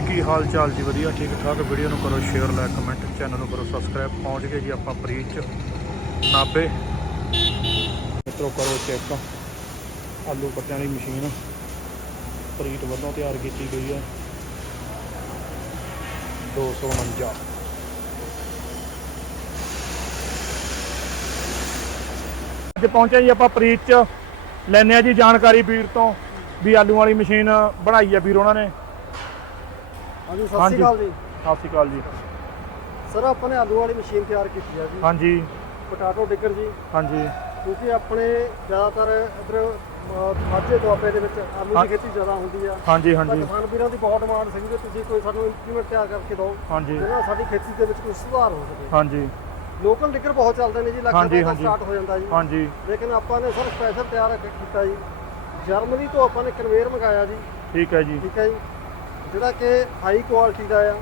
ਜੀ, ਕੀ ਹਾਲ ਚਾਲ ਜੀ? ਵਧੀਆ, ਠੀਕ ਠਾਕ। ਵੀਡੀਓ ਨੂੰ ਕਰੋ ਸ਼ੇਅਰ ਲਾਈਕ ਕਮੈਂਟ ਚੈਨਲ ਨੂੰ ਕਰੋ ਸਬਸਕ੍ਰਾਈਬ ਪਹੁੰਚ ਗਏ ਜੀ ਆਪਾਂ ਪ੍ਰੀਤ ਚ ਨਾਬੇ ਮਿੱਤਰੋ, ਕਰੋ ਚੈੱਕ ਆਲੂ ਪੱਟਿਆਂ ਵਾਲੀ ਮਸ਼ੀਨ ਪ੍ਰੀਤ ਵੱਲੋਂ ਤਿਆਰ ਕੀਤੀ ਗਈ ਹੈ। 249 ਅੱਜ ਪਹੁੰਚੇ ਜੀ ਆਪਾਂ ਪ੍ਰੀਤ। ਚ ਲੈਨੇ ਆ ਜੀ ਜਾਣਕਾਰੀ ਵੀਰ ਤੋਂ ਵੀ ਆਲੂ ਵਾਲੀ ਮਸ਼ੀਨ ਬਣਾਈ ਆ ਵੀਰ ਉਹਨਾਂ ਨੇ। ਹਾਂਜੀ ਸਤਿ। ਸ਼੍ਰੀ ਅਕਾਲ ਜੀ। ਸਤਿ ਸ਼੍ਰੀ ਅਕਾਲ ਜੀ। ਸਰ ਆਪਾਂ ਨੇ ਆਲੂ ਵਾਲੀ ਮਸ਼ੀਨ ਤਿਆਰ ਕੀਤੀ ਹੈ ਜੀ। ਹਾਂਜੀ। ਪੋਟਾਟੋ ਡਿੱਗਰ ਜੀ। ਹਾਂਜੀ। ਕਿਉਂਕਿ ਆਪਣੇ ਜ਼ਿਆਦਾਤਰ ਇਧਰ ਮਾਝੇ ਦੁਆਬੇ ਦੇ ਵਿੱਚ ਆਲੂ ਹਾਂ। ਦੀ ਖੇਤੀ ਜ਼ਿਆਦਾ ਹੁੰਦੀ ਆ। ਹਾਂਜੀ ਤਾਂ ਹਾਂਜੀ। ਕਿਸਾਨ ਵੀਰਾਂ ਦੀ ਬਹੁਤ ਡਿਮਾਂਡ ਸੀ ਕਿ ਤੁਸੀਂ ਕੋਈ ਸਾਨੂੰ ਇੰਪਲੀਮੈਂਟ ਤਿਆਰ ਕਰਕੇ ਦਿਓ। ਹਾਂਜੀ। ਜਿਹਦੇ ਨਾਲ ਸਾਡੀ ਖੇਤੀ ਦੇ ਵਿੱਚ ਕੋਈ ਸੁਧਾਰ ਹੋ ਸਕੇ। ਹਾਂਜੀ। ਲੋਕਲ ਡਿੱਗਰ ਬਹੁਤ ਚੱਲਦੇ ਨੇ ਜੀ ਲੱਖਾਂ ਹਾਂਜੀ, ਦਾ ਹਾਂਜੀ। ਸਟਾਰਟ ਹੋ ਜਾਂਦਾ ਜੀ। ਹਾਂਜੀ। ਲੇਕਿਨ ਆਪਾਂ ਨੇ ਸਰ ਸਪੈਸ਼ਲ ਤਿਆਰ ਕੀਤਾ ਜੀ। ਜਰਮਨੀ ਤੋਂ ਆਪਾਂ ਨੇ ਕਨਵੇਅਰ ਮੰਗਾਇਆ ਜੀ। ਠੀਕ ਹੈ ਜੀ। ਠੀਕ ਹੈ ਜੀ। ਜਿਹੜਾ ਕਿ ਹਾਈ ਕੁਆਲਿਟੀ ਦਾ ਆ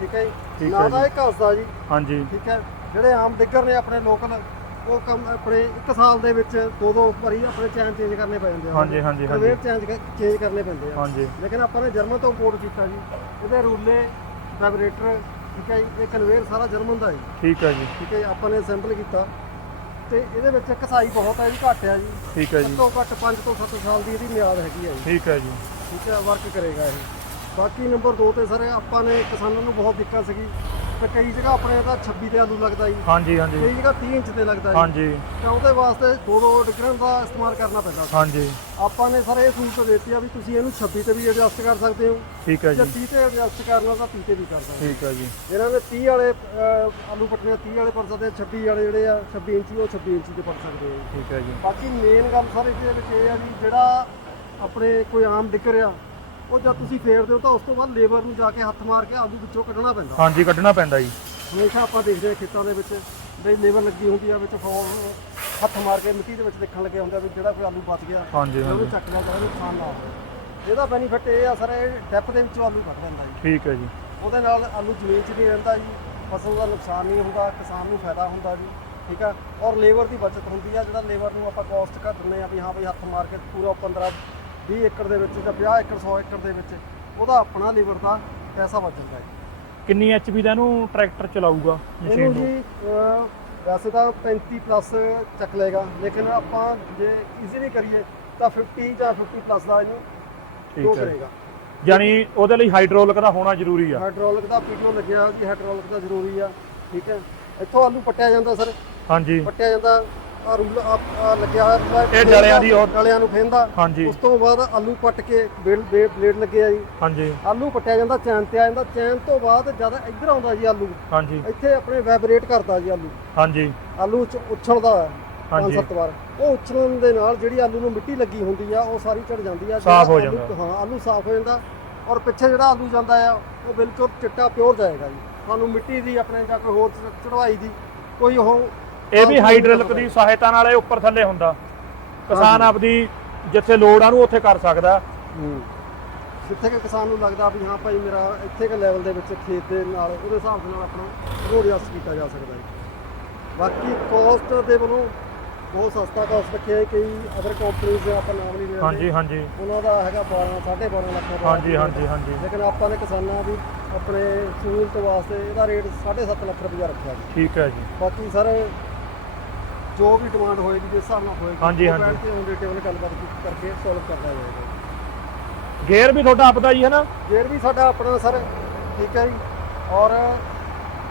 ਠੀਕ ਹੈ ਜੀ? ਠੀਕ ਨਾ ਹੈ ਦਾ ਜੀ। ਇਹ ਘਸਦਾ ਜੀ। ਹਾਂਜੀ। ਠੀਕ ਹੈ? ਜਿਹੜੇ ਆਮ ਡਿੱਗਰ ਨੇ ਆਪਣੇ ਲੋਕਲ ਉਹ ਕੰਮ ਆਪਣੇ ਇੱਕ ਸਾਲ ਦੇ ਵਿੱਚ ਦੋ ਦੋ ਵਾਰੀ ਆਪਣੇ ਚੈਨ ਚੇਂਜ ਕਰਨੇ ਪੈ ਜਾਂਦੇ ਆ। ਹਾਂਜੀ, ਹਾਂਜੀ, ਹਾਂਜੀ। ਕਨਵੇਅਰ ਚੇਂਜ ਚੇਂਜ ਕਰਨੇ ਪੈਂਦੇ ਆ। ਹਾਂਜੀ। ਲੇਕਿਨ ਆਪਾਂ ਨੇ ਜਰਮਨ ਤੋਂ ਇੰਪੋਰਟ ਕੀਤਾ ਜੀ। ਇਹਦੇ ਰੂਲੇ ਵਾਈਬ੍ਰੇਟਰ ਠੀਕ ਹੈ ਜੀ? ਇਹ ਕਨਵੇਅਰ ਸਾਰਾ ਜਰਮਨ ਦਾ ਹੈ ਠੀਕ ਹੈ ਜੀ। ਠੀਕ ਹੈ ਜੀ, ਆਪਾਂ ਨੇ ਸੈਂਪਲ ਕੀਤਾ। ਤੇ ਇਹਦੇ ਵਿੱਚ ਕਸਾਈ ਬਹੁਤ ਹੈ ਜੀ ਘੱਟ ਹੈ ਜੀ। ਠੀਕ ਹੈ ਜੀ। ਘੱਟੋ ਘੱਟ 5 ਤੋਂ 7 ਸਾਲ ਦੀ ਇਹਦੀ ਮਿਆਦ ਹੈਗੀ ਹੈ ਜੀ। ਠੀਕ ਹੈ ਜੀ। ਠੀਕ ਹੈ? ਵਰਕ ਕਰੇਗਾ ਇਹ। ਬਾਕੀ ਨੰਬਰ 2 ਤੇ ਸਰ ਆਪਾਂ ਨੇ ਕਿਸਾਨਾਂ ਨੂੰ ਬਹੁਤ ਦਿੱਕਤ ਸੀਗੀ। ਤੇ ਕਈ ਜਗ੍ਹਾ ਆਪਣੇ ਤਾਂ 26 ਤੇ ਆਲੂ ਲੱਗਦਾ ਜੀ। ਹਾਂਜੀ ਹਾਂਜੀ। ਕਈ ਜਗ੍ਹਾ 30 ਇੰਚ ਤੇ ਲੱਗਦਾ ਜੀ। ਹਾਂਜੀ। ਤਾਂ ਉਹਦੇ ਵਾਸਤੇ ਦੋ ਦੋ ਡਿਗਰਾਂ ਦਾ ਇਸਤੇਮਾਲ ਕਰਨਾ ਪੈਂਦਾ ਸੀ। ਹਾਂਜੀ। ਆਪਾਂ ਨੇ ਸਰ ਇਹ ਸਹੂਲਤ ਦਿੱਤੀ ਆ ਵੀ ਤੁਸੀਂ ਇਹਨੂੰ 26 ਤੇ ਵੀ ਐਡਜਸਟ ਕਰ ਸਕਦੇ ਹੋ। ਠੀਕ ਹੈ ਜੇ ਜੀ। 30 ਤੇ ਐਡਜਸਟ ਕਰਨਾ ਤਾਂ 30 ਤੇ ਵੀ ਕਰ ਸਕਦੇ ਠੀਕ ਹੈ ਜੀ। ਇਹਨਾਂ ਨੇ 30 ਵਾਲੇ ਅਹ, ਆਲੂ ਪੱਟਣੇ 30 ਵਾਲੇ ਪੜ ਸਕਦੇ ਆ, 26 ਵਾਲੇ ਜਿਹੜੇ ਆ 26 ਇੰਚੀ ਉਹ 26 ਇੰਚੀ ਦੇ ਪੜ ਸਕਦੇ ਆ ਠੀਕ ਹੈ ਜੀ। ਬਾਕੀ ਮੇਨ ਗੱਲ ਸਰ ਇਹਦੇ ਵਿੱਚ ਇਹ ਆ ਵੀ ਜਿਹੜਾ ਆਪਣੇ ਕੋਈ ਆਮ ਡਿੱਗਰ ਆ ਉਹ ਜਦ ਤੁਸੀਂ ਫੇਰਦੇ ਹੋ ਤਾਂ ਉਸ ਤੋਂ ਬਾਅਦ ਲੇਬਰ ਨੂੰ ਜਾ ਕੇ ਹੱਥ ਮਾਰ ਕੇ ਆਲੂ ਵਿੱਚੋਂ ਕੱਢਣਾ ਪੈਂਦਾ। ਹਾਂਜੀ ਕੱਢਣਾ ਪੈਂਦਾ ਜੀ। ਹਮੇਸ਼ਾ ਆਪਾਂ ਦੇਖਦੇ ਹਾਂ ਖੇਤਾਂ ਦੇ ਵਿੱਚ ਬਈ ਲੇਬਰ ਲੱਗੀ ਹੁੰਦੀ ਆ ਵਿੱਚ ਫੋਨ ਹੱਥ ਮਾਰ ਕੇ ਮਿੱਟੀ ਦੇ ਵਿੱਚ ਦੇਖਣ ਲੱਗੇ ਹੁੰਦੇ ਵੀ ਜਿਹੜਾ ਕੋਈ ਆਲੂ ਬਚ ਗਿਆ ਹਾਂਜੀ ਉਹਨੂੰ ਹਾਂਜੀ। ਚੱਕ ਲਿਆ ਜਾਵੇ ਨੁਕਸਾਨ ਨਾ ਹੋਵੇ। ਇਹਦਾ ਬੈਨੀਫਿਟ ਇਹ ਆ ਸਰ ਇਹ ਡੈਪ ਦੇ ਵਿੱਚੋਂ ਆਲੂ ਕੱਢ ਦਿੰਦਾ ਜੀ। ਠੀਕ ਹੈ ਜੀ। ਉਹਦੇ ਨਾਲ ਆਲੂ ਜ਼ਮੀਨ 'ਚ ਨਹੀਂ ਰਹਿੰਦਾ ਜੀ ਫਸਲ ਦਾ ਨੁਕਸਾਨ ਨਹੀਂ ਹੁੰਦਾ ਕਿਸਾਨ ਨੂੰ ਫਾਇਦਾ ਹੁੰਦਾ ਜੀ ਠੀਕ ਆ। ਔਰ ਲੇਬਰ ਦੀ ਬਚਤ ਹੁੰਦੀ ਆ ਜਿਹੜਾ ਲੇਬਰ ਨੂੰ ਆਪਾਂ ਕਾਸਟ ਘੱਟ ਦਿੰਦੇ ਆ ਵੀ ਹਾਂ ਬਈ ਹੱਥ ਮਾਰ ਕੇ ਪੂਰਾ 15 20 ਏਕੜ ਦੇ ਵਿੱਚ ਜਾਂ 50 ਏਕੜ 100 ਏਕੜ ਦੇ ਵਿੱਚ ਉਹਦਾ ਆਪਣਾ ਲੇਬਰ ਦਾ ਪੈਸਾ ਬਚ ਜਾਂਦਾ ਹੈ। ਕਿੰਨੀ ਐਚਪੀ ਦਾ ਇਹਨੂੰ ਟਰੈਕਟਰ ਚਲਾਊਗਾ ਇਹਨੂੰ ਜੀ ਅਹ, ਵੈਸੇ ਤਾਂ 35 ਪਲੱਸ ਚੱਕ ਲਏਗਾ ਲੇਕਿਨ ਆਪਾਂ ਜੇ ਈਜ਼ੀਲੀ ਕਰੀਏ ਤਾਂ 50 ਜਾਂ 50 ਪਲੱਸ ਦਾ ਇਹਨੂੰ ਦੋ ਠੀਕ ਹੈ। ਕਰੇਗਾ। ਯਾਨੀ ਉਹਦੇ ਲਈ ਹਾਈਡ੍ਰੋਲਿਕ ਦਾ ਹੋਣਾ ਜ਼ਰੂਰੀ ਆ। ਹਾਈਡ੍ਰੋਲਿਕ ਦਾ ਪੀਟੋ ਲੱਗਿਆ ਜੀ ਹਾਈਡ੍ਰੋਲਿਕ ਦਾ ਜ਼ਰੂਰੀ ਆ ਠੀਕ ਹੈ। ਇੱਥੋਂ ਆਲੂ ਪੱਟਿਆ ਜਾਂਦਾ ਸਰ। ਹਾਂਜੀ। ਪੱਟਿਆ ਜਾਂਦਾ ਆ ਰੂਲ ਆ ਲੱਗਿਆ ਹੋਇਆ ਇਹ ਡਲਿਆਂ ਦੀ ਉਹ- ਡਲਿਆਂ ਨੂੰ ਫੇਂਦਾ ਹਾਂਜੀ। ਉਸ ਤੋਂ ਬਾਅਦ ਆਲੂ ਪੱਟ ਕੇ ਬੇਲ ਬੇ- ਬਲੇਡ ਲੱਗੇ ਆ ਜੀ। ਹਾਂਜੀ। ਆਲੂ ਪੱਟਿਆ ਜਾਂਦਾ ਚੈਨ ਤੇ ਆ ਜਾਂਦਾ। ਚੈਨ ਤੋਂ ਬਾਅਦ ਜਦ ਇੱਧਰ ਆਉਂਦਾ ਜੀ ਆਲੂ। ਹਾਂਜੀ। ਇੱਥੇ ਆਪਣੇ ਵਾਈਬ੍ਰੇਟ ਕਰਦਾ ਜੀ ਆਲੂ। ਹਾਂਜੀ। ਆਲੂ ਚ ਉਛਲਦਾ ਹੈ। ਪੰਜ ਹਾਂਜੀ। ਸੱਤ ਵਾਰ। ਉਹ ਉਛਲਣ ਦੇ ਨਾਲ ਜਿਹੜੀ ਆਲੂ ਨੂੰ ਮਿੱਟੀ ਲੱਗੀ ਹੁੰਦੀ ਆ ਉਹ ਸਾਰੀ ਝੜ ਜਾਂਦੀ ਆ। ਸਾਫ਼ ਹੋ ਜਿਹੜਾ ਆਲੂ- ਜਾਂਦਾ। ਹਾਂ ਆਲੂ ਸਾਫ਼ ਹੋ ਜਾਂਦਾ ਔਰ ਪਿੱਛੇ ਜਿਹੜਾ ਆਲੂ ਜਾਂਦਾ ਆ ਉਹ ਬਿਲਕੁਲ ਚਿੱਟਾ ਪਿਓਰ ਜਾਏਗਾ ਜੀ। ਤੁਹਾਨੂੰ ਮਿੱਟੀ ਦੀ ਆਪਣੇ ਜਾਂ ਕੋਈ ਹੋਰ ਚੜਵਾਈ ਦੀ ਕੋਈ ਉਹ ਇਹ ਵੀ ਹਾਈਡ੍ਰੋਲਿਕ ਦੀ ਸਹਾਇਤਾ ਨਾਲ ਇਹ ਉੱਪਰ ਥੱਲੇ ਹੁੰਦਾ। ਕਿਸਾਨ ਆਪਦੀ ਜਿੱਥੇ ਲੋੜ ਆ ਨੂੰ ਉੱਥੇ ਕਰ ਸਕਦਾ। ਜਿੱਥੇ ਕਿ ਕਿਸਾਨ ਨੂੰ ਲੱਗਦਾ ਵੀ ਹਾਂ ਭਾਈ ਮੇਰਾ ਇੱਥੇ ਕੇ ਲੈਵਲ ਦੇ ਵਿੱਚ ਖੇਤ ਦੇ ਨਾਲ ਉਹਦੇ ਹਿਸਾਬ ਦੇ ਨਾਲ ਆਪਣਾ ਰੋਡ ਐਡਜਸਟ ਕੀਤਾ ਜਾ ਸਕਦਾ ਹੈ। ਬਾਕੀ ਕੋਸਟ ਦੇ ਵੱਲੋਂ ਬਹੁਤ ਸਸਤਾ ਕਾਸਟ ਰੱਖਿਆ ਹੈ ਕਈ ਅਦਰ ਕੰਪਨੀਆਂ ਦੇ ਆਪਾਂ ਨਾਮ ਨਹੀਂ ਲੈਂਦੇ ਹਾਂਜੀ ਹਾਂਜੀ। ਉਹਨਾਂ ਦਾ ਹੈਗਾ 12 12.5 ਲੱਖ ਦਾ ਹਾਂਜੀ ਹਾਂਜੀ ਹਾਂਜੀ। ਲੇਕਿਨ ਆਪਾਂ ਨੇ ਕਿਸਾਨਾਂ ਦੀ ਆਪਣੇ ਸਹੂਲਤ ਵਾਸਤੇ ਇਹਦਾ ਰੇਟ 7.5 ਲੱਖ ਰੁਪਇਆ ਰੱਖਿਆ ਜੀ। ਠੀਕ ਹੈ ਜੀ। ਬਾਕੀ ਸਰ ਜੋ ਵੀ ਡਿਮਾਂਡ ਹੋਏਗੀ ਜਿਸ ਹਿਸਾਬ ਨਾਲ ਹੋਏਗੀ ਹਾਂਜੀ, ਹਾਂਜੀ। ਬੈਠ ਕੇ on detail ਗੱਲਬਾਤ ਕਰਕੇ ਸੋਲਵ ਕਰਨਾ ਜਾਏਗਾ ਗੇਅਰ ਵੀ ਤੁਹਾਡਾ ਆਪਦਾ ਹੀ ਹੈ ਨਾ? ਗੇਅਰ ਵੀ ਸਾਡਾ ਆਪਣਾ ਸਰ ਠੀਕ ਹੈ ਜੀ। ਔਰ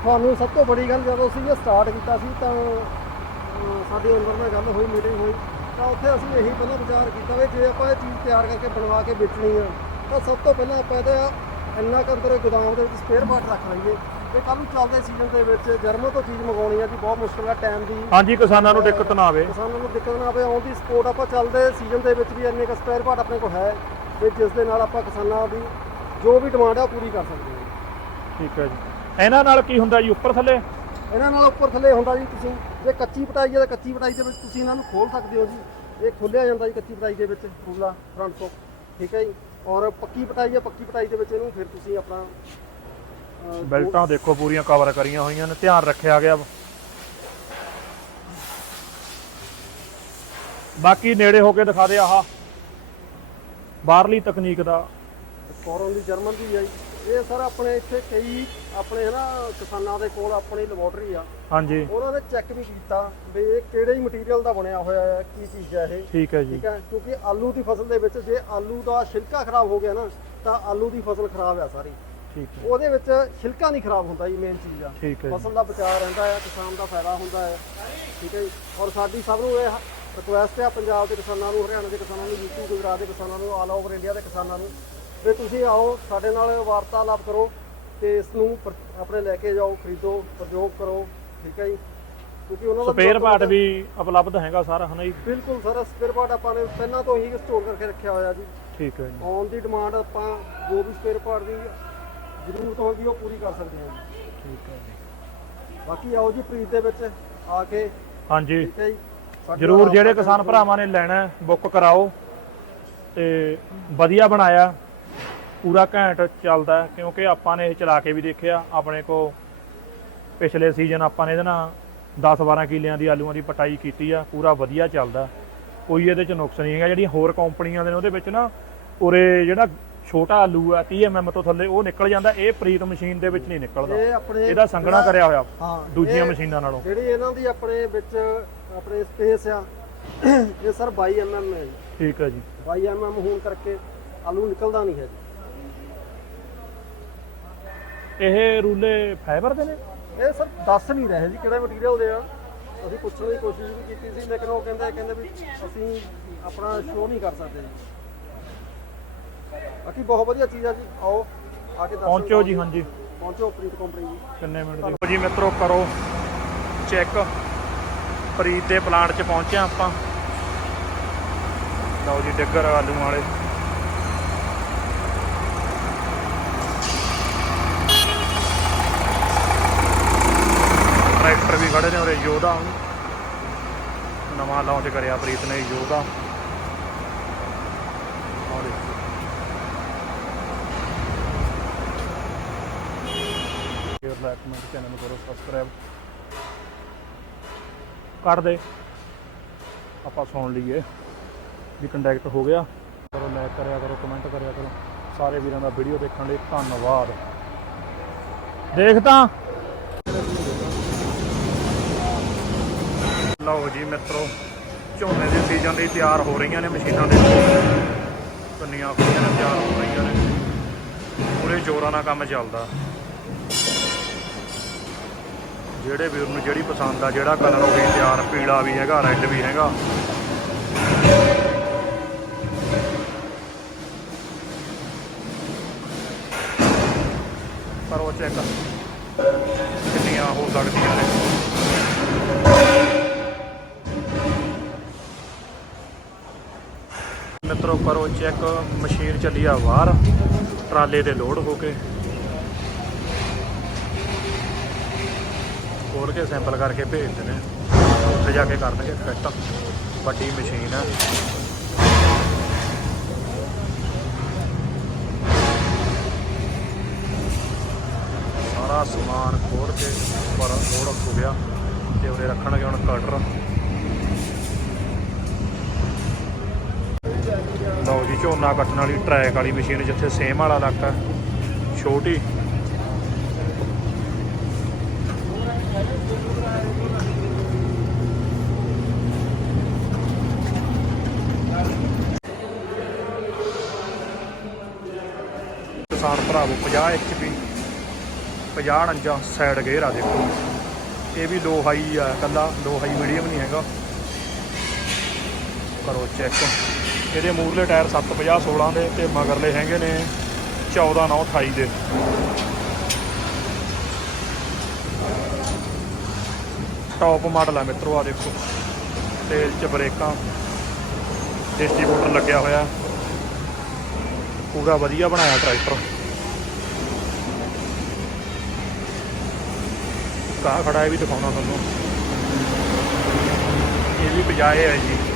ਤੁਹਾਨੂੰ ਸਭ ਤੋਂ ਬੜੀ ਗੱਲ ਜਦੋਂ ਅਸੀਂ ਇਹ ਸਟਾਰਟ ਕੀਤਾ ਸੀ ਤਾਂ ਅਹ, ਸਾਡੇ ਓਨਰ ਨਾਲ ਗੱਲ ਹੋਈ ਮੀਟਿੰਗ ਹੋਈ। ਤਾਂ ਉੱਥੇ ਅਸੀਂ ਇਹੀ ਪਹਿਲਾਂ ਵਿਚਾਰ ਕੀਤਾ ਵੀ ਜੇ ਆਪਾਂ ਇਹ ਚੀਜ਼ ਤਿਆਰ ਕਰਕੇ ਬਣਵਾ ਕੇ ਵੇਚਣੀ ਆ ਤਾਂ ਸਭ ਤੋਂ ਪਹਿਲਾਂ ਆਪਾਂ ਇਹਦਾ ਇੰਨਾ ਕੁ ਅੰਦਰ ਗੋਦਾਮ ਦੇ ਵਿੱਚ ਸਪੇਅਰ ਪਾਰਟ ਰੱਖ ਲਈਏ। ਤੇ ਕੱਲ੍ਹ ਨੂੰ ਚੱਲਦੇ ਸੀਜ਼ਨ ਦੇ ਵਿੱਚ ਜਰਮਨ ਤੋਂ ਚੀਜ਼ ਮੰਗਾਉਣੀ ਆ ਜੀ ਬਹੁਤ ਮੁਸ਼ਕਲ ਆ ਟਾਈਮ ਦੀ। ਹਾਂਜੀ ਕਿਸਾਨਾਂ ਨੂੰ ਦਿੱਕਤ ਨਾ ਆਵੇ। ਕਿਸਾਨਾਂ ਨੂੰ ਦਿੱਕਤ ਨਾ ਆਵੇ ਦੀ ਸਪੋਰਟ ਆਪਾਂ ਚੱਲਦੇ ਸੀਜ਼ਨ ਦੇ ਵਿੱਚ ਵੀ ਇੰਨੇ ਕੁ ਸਪੇਅਰ ਪਾਰਟ ਆਪਣੇ ਕੋਲ ਹੈ ਤੇ ਜਿਸ ਦੇ ਨਾਲ ਆਪਾਂ ਕਿਸਾਨਾਂ ਦੀ ਜੋ ਵੀ ਡਿਮਾਂਡ ਆ ਪੂਰੀ ਕਰ ਸਕਦੇ ਹਾਂ। ਠੀਕ ਹੈ ਜੀ। ਇਹਨਾਂ ਨਾਲ ਕੀ ਹੁੰਦਾ ਜੀ ਉੱਪਰ ਥੱਲੇ? ਇਹਨਾਂ ਨਾਲ ਉੱਪਰ ਥੱਲੇ ਹੁੰਦਾ ਜੀ ਤੁਸੀਂ ਜੇ ਕੱਚੀ ਪਟਾਈ ਹੈ ਤਾਂ ਕੱਚੀ ਪਟਾਈ ਦੇ ਵਿੱਚ ਤੁਸੀਂ ਇਹਨਾਂ ਨੂੰ ਖੋਲ ਸਕਦੇ ਹੋ ਜੀ। ਇਹ ਖੋਲਿਆ ਜਾਂਦਾ ਜੀ ਕੱਚੀ ਪਟਾਈ ਦੇ ਵਿੱਚ ਰੂਲਾ ਫਰੰਟ ਤੋਂ। ਠੀਕ ਹੈ ਜੀ। ਔਰ ਪੱਕੀ ਪਟਾਈ ਹੈ ਪੱਕੀ ਪਟਾਈ ਦੇ ਵਿੱਚ ਇਹਨੂੰ ਫਿਰ ਤੁਸੀਂ ਆਪਣਾ ਬੈਲਟਾਂ ਦੇਖੋ ਪੂਰੀਆਂ ਕਵਰ ਕਰੀਆਂ ਹੋਈਆਂ ਨੇ ਧਿਆਨ ਰੱਖਿਆ ਗਿਆ ਬਾਕੀ ਨੇੜੇ ਹੋ ਕੇ ਦਿਖਾ ਦੇ ਆਹ ਬਾਹਰਲੀ ਤਕਨੀਕ ਦਾ। ਫੋਰਨ ਦੀ ਜਰਮਨ ਦੀ ਹੈ ਜੀ। ਇਹ ਸਰ ਆਪਣੇ ਇੱਥੇ ਕਈ ਆਪਣੇ ਹਨਾ ਕਿਸਾਨਾਂ ਦੇ ਕੋਲ ਆਪਣੀ ਲੈਬੋਰਟਰੀ ਆ। ਹਾਂਜੀ। ਉਹਨਾਂ ਨੇ ਚੈੱਕ ਵੀ ਕੀਤਾ ਵੀ ਇਹ ਕਿਹੜੇ ਹੀ ਮਟੀਰੀਅਲ ਦਾ ਬਣਿਆ ਹੋਇਆ ਹੈ ਕੀ ਚੀਜ਼ ਹੈ ਇਹ। ਠੀਕ ਹੈ ਜੀ। ਠੀਕ ਹੈ ਕਿਉਂਕਿ ਆਲੂ ਦੀ ਫਸਲ ਦੇ ਵਿੱਚ ਜੇ ਆਲੂ ਦਾ ਛਿਲਕਾ ਖਰਾਬ ਹੋ ਗਿਆ ਨਾ ਤਾਂ ਆਲੂ ਦੀ ਫਸਲ ਖਰਾਬ ਆ ਸਾਰੀ। ਠੀਕ ਹੈ। ਉਹਦੇ ਵਿੱਚ ਛਿਲਕਾ ਨਹੀਂ ਖਰਾਬ ਹੁੰਦਾ ਜੀ ਮੇਨ ਚੀਜ਼ ਆ। ਠੀਕ ਹੈ ਜੀ। ਫਸਲ ਦਾ ਬਚਾਅ ਰਹਿੰਦਾ ਹੈ ਕਿਸਾਨ ਦਾ ਫਾਇਦਾ ਹੁੰਦਾ ਹੈ। ਠੀਕ ਹੈ ਜੀ। ਔਰ ਸਾਡੀ ਸਭ ਨੂੰ ਇਹ ਰਿਕੁਐਸਟ ਹੈ ਪੰਜਾਬ ਦੇ ਕਿਸਾਨਾਂ ਨੂੰ ਹਰਿਆਣਾ ਦੇ ਕਿਸਾਨਾਂ ਨੂੰ ਯੂਪੀ ਗੁਜਰਾਤ ਦੇ ਕਿਸਾਨਾਂ ਨੂੰ ਆਲ ਓਵਰ ਇੰਡੀਆ ਦੇ ਕਿਸਾਨਾਂ ਨੂੰ। ਵੀ ਤੁਸੀਂ ਆਓ ਸਾਡੇ ਨਾਲ ਵਾਰਤਾਲਾਪ ਕਰੋ ਤੇ ਇਸ ਨੂੰ ਪਰ- ਆਪਣੇ ਲੈ ਕੇ ਜਾਓ ਖਰੀਦੋ ਪ੍ਰਯੋਗ ਕਰੋ। ਠੀਕ ਹੈ ਜੀ। ਕਿਉਂਕਿ ਉਹਨਾਂ ਦਾ ਸਪੇਅਰ ਪਾਰਟ ਵੀ ਉਪਲਬਧ ਹੈਗਾ ਸਾਰਾ ਹਨਾ ਜੀ? ਬਿਲਕੁਲ ਸਾਰਾ ਸਪੇਅਰ ਪਾਰਟ ਆਪਾਂ ਨੇ ਪਹਿਲਾਂ ਤੋਂ ਹੀ ਸਟੋਰ ਕਰਕੇ ਰੱਖਿਆ ਹੋਇਆ ਜੀ। ਠੀਕ ਹੈ ਜੀ। ਔਨ ਦੀ ਡਿਮਾਂਡ ਆਪਾਂ ਜੋ ਵੀ ਸਪੇਅਰ ਪਾਰਟ ਦੀ ਜ਼ਰੂਰਤ ਹੋਗੀ ਉਹ ਪੂਰੀ ਕਰ ਸਕਦੇ ਹਾਂ। ਠੀਕ ਹੈ ਜੀ। ਬਾਕੀ ਆਓ ਜੀ ਪ੍ਰੀਤ ਦੇ ਵਿੱਚ ਆ ਕੇ ਹਾਂਜੀ। ਠੀਕ ਹੈ ਜੀ। ਸਾਡੇ ਜਰੂਰ ਨਾਲ ਜਿਹੜੇ ਕਿਸਾਨ ਭਰਾਵਾਂ ਨੇ ਲੈਣਾ ਬੁੱਕ ਕਰਾਓ। ਤੇ ਵਧੀਆ ਬਣਾਇਆ। ਪੂਰਾ ਘੈਂਟ ਚੱਲਦਾ ਹੈ, ਕਿਉਂਕਿ ਆਪਾਂ ਨੇ ਇਹ ਚਲਾ ਕੇ ਵੀ ਦੇਖਿਆ ਆਪਣੇ ਕੋ ਪਿਛਲੇ ਸੀਜ਼ਨ ਆਪਾਂ ਨੇ ਇਹਦੇ ਨਾਲ 10-12 ਕਿੱਲਿਆਂ ਦੀ ਆਲੂਆਂ ਦੀ ਪਟਾਈ ਕੀਤੀ ਆ ਪੂਰਾ ਵਧੀਆ ਚੱਲਦਾ। ਕੋਈ ਇਹਦੇ ਚ ਨੁਕਸ ਨਹੀਂ ਹੈਗਾ ਜਿਹੜੀਆਂ ਹੋਰ ਕੰਪਨੀਆਂ ਦੇ ਨੇ ਉਹਦੇ ਵਿੱਚ ਨਾ ਉਰੇ ਜਿਹੜਾ ਛੋਟਾ ਆਲੂ ਆ 30 ਐਮਐਮ ਤੋਂ ਥੱਲੇ ਉਹ ਨਿਕਲ ਜਾਂਦਾ ਇਹ ਪ੍ਰੀਤ ਮਸ਼ੀਨ ਦੇ ਵਿੱਚ ਨਹੀਂ ਨਿਕਲਦਾ। ਇਹ ਆਪਣੇ ਇਹਦਾ ਜਿਹੜਾ- ਕਰਿਆ ਹੋਇਆ ਦੂਜੀਆਂ ਮਸ਼ੀਨਾਂ ਨਾਲੋਂ। ਜਿਹੜੀ ਇਹਨਾਂ ਦੀ ਆਪਣੇ ਵਿੱਚ ਆਪਣੇ ਸਪੇਸ ਆ ਇਹ ਸਰ 22 mm ਹੈ ਠੀਕ ਹੈ ਜੀ। 22 mm ਹੋਣ ਕਰਕੇ ਆਲੂ ਨਿਕਲਦਾ ਨਹੀਂ ਹੈ ਜੀ। ਇਹ ਰੂਲੇ ਫਾਈਬਰ ਦੇ ਨੇ? ਇਹ ਸਰ ਦੱਸ ਨਹੀਂ ਰਹੇ ਜੀ ਕਿਹੜੇ ਮਟੀਰੀਅਲ ਦੇ ਆ। ਅਸੀਂ ਪੁੱਛਣ ਦੀ ਕੋਸ਼ਿਸ਼ ਵੀ ਕੀਤੀ ਸੀ ਲੇਕਿਨ ਉਹ ਕਹਿੰਦੇ ਕਹਿੰਦੇ ਵੀ ਅਸੀਂ ਆਪਣਾ ਸ਼ੋਅ ਨਹੀਂ ਕਰ ਸਕਦੇ ਜੀ। ਬਾਕੀ ਬਹੁਤ ਵਧੀਆ ਚੀਜ਼ ਆ ਜੀ ਆਓ ਆ ਕੇ ਪਹੁੰਚੋ ਜੀ ਹਾਂਜੀ। ਪਹੁੰਚੋ ਪ੍ਰੀਤ ਕੰਪਨੀ ਜੀ। ਕਿੰਨੇ ਮਿੰਟ ਦੀ? ਜੀ ਮਿੱਤਰੋ ਕਰੋ ਚੈੱਕ। ਫਰੀਦ ਦੇ ਪਲਾਂਟ 'ਚ ਪਹੁੰਚੇ ਆਪਾਂ। ਲਓ ਜੀ ਡਿੱਗਰ ਆਲੂ ਵਾਲੇ। ਟਰੈਕਟਰ ਵੀ ਖੜੇ ਨੇ ਉਰੇ ਯੋਧਾ ਨਵਾਂ ਲਾਂਚ ਕਰਿਆ ਪ੍ਰੀਤ ਨੇ ਯੋਧਾ। ਸ਼ੇਅਰ ਕਮੈਂਟ ਚੈਨਲ ਨੂੰ ਕਰੋ ਸਬਸਕ੍ਰਾਈਬ ਕਰ ਦੇ। ਆਪਾਂ ਸੁਣ ਲਈਏ ਵੀ ਕੰਟੈਕਟ ਹੋ ਗਿਆ। ਕਰੋ ਲਾਈਕ ਕਰਿਆ ਕਰੋ ਕਮੈਂਟ ਕਰਿਆ ਕਰੋ। ਸਾਰੇ ਵੀਰਾਂ ਦਾ ਵੀਡੀਓ ਦੇਖਣ ਲਈ ਧੰਨਵਾਦ। ਦੇਖ ਤਾਂ। ਲਓ ਜੀ ਮਿੱਤਰੋ, ਝੋਨੇ ਦੇ ਸੀਜ਼ਨ ਲਈ ਤਿਆਰ ਹੋ ਰਹੀਆਂ ਨੇ ਮਸ਼ੀਨਾਂ ਦੇ। ਕੰਨੀਆਂ ਕੁੜੀਆਂ ਨੇ ਤਿਆਰ ਹੋ ਰਹੀਆਂ ਨੇ। ਪੂਰੇ ਜ਼ੋਰਾਂ ਨਾਲ ਕੰਮ ਚੱਲਦਾ। ਜਿਹੜੇ ਵੀਰ ਨੂੰ ਜਿਹੜੀ ਪਸੰਦ ਆ, ਜਿਹੜਾ ਕਲਰ ਉਹ ਵੀ ਤਿਆਰ, ਪੀਲਾ ਵੀ ਹੈਗਾ ਰੈੱਡ ਵੀ ਹੈਗਾ। ਕਰੋ ਚੈੱਕ ਕਿੰਨੀਆਂ ਹੋ ਸਕਦੀਆਂ ਨੇ। ਮਿੱਤਰੋ ਕਰੋ ਚੈੱਕ ਮਸ਼ੀਨ ਚੱਲੀ ਆ ਬਾਹਰ, ਟਰਾਲੇ ਤੇ ਲੋਡ ਹੋ ਕੇ। ਖੋਲ ਕੇ ਸੈਂਪਲ ਕਰਕੇ ਭੇਜਦੇ ਨੇ। ਉੱਥੇ ਜਾ ਕੇ ਕਰਨਗੇ ਫਿੱਟ ਵੱਡੀ ਮਸ਼ੀਨ ਹੈ ਸਾਰਾ ਸਮਾਨ ਖੋਲ ਕੇ ਪਰ ਲੋਡ ਹੋ ਗਿਆ ਤੇ ਉਰੇ ਰੱਖਣਗੇ ਹੁਣ ਕਟਰ ਲਓ ਜੀ, ਝੋਨਾ ਕੱਟਣ ਵਾਲੀ ਟਰੈਕ ਵਾਲੀ ਮਸ਼ੀਨ ਜਿੱਥੇ ਸੇਮ ਵਾਲਾ ਇਲਾਕਾ ਛੋਟੀ। ਕਿਸਾਨ ਭਰਾਵੋ 50 ਐਚਪੀ 50 ਅੰਜਾ ਸਾਈਡ ਗੇਅਰ ਆ ਦੇਖੋ। ਇਹ ਵੀ ਲੋ ਹਾਈ ਆ ਕੱਲਾ ਲੋ ਹਾਈ ਮੀਡੀਅਮ ਨਹੀਂ ਹੈਗਾ। ਕਰੋ ਚੈੱਕ ਇਹਦੇ ਮੂਰਲੇ ਟਾਇਰ 750 16 ਦੇ ਤੇ ਮਗਰਲੇ ਹੈਗੇ ਨੇ 14 9 28 ਦੇ। ਟੌਪ ਮਾਡਲ ਆ ਮਿੱਤਰੋ ਆ ਦੇਖੋ। ਤੇਲ ਚ ਬ੍ਰੇਕਾਂ। ਡਿਸਟ੍ਰੀਬਿਊਟਰ ਲੱਗਿਆ ਹੋਇਆ। ਪੂਰਾ ਵਧੀਆ ਬਣਾਇਆ ਟਰੈਕਟਰ ਕਾ ਖੜਾ ਇਹ ਵੀ ਦਿਖਾਉਣਾ ਤੁਹਾਨੂੰ। ਇਹ ਵੀ ਬਜਾਏ ਹੈ ਜੀ।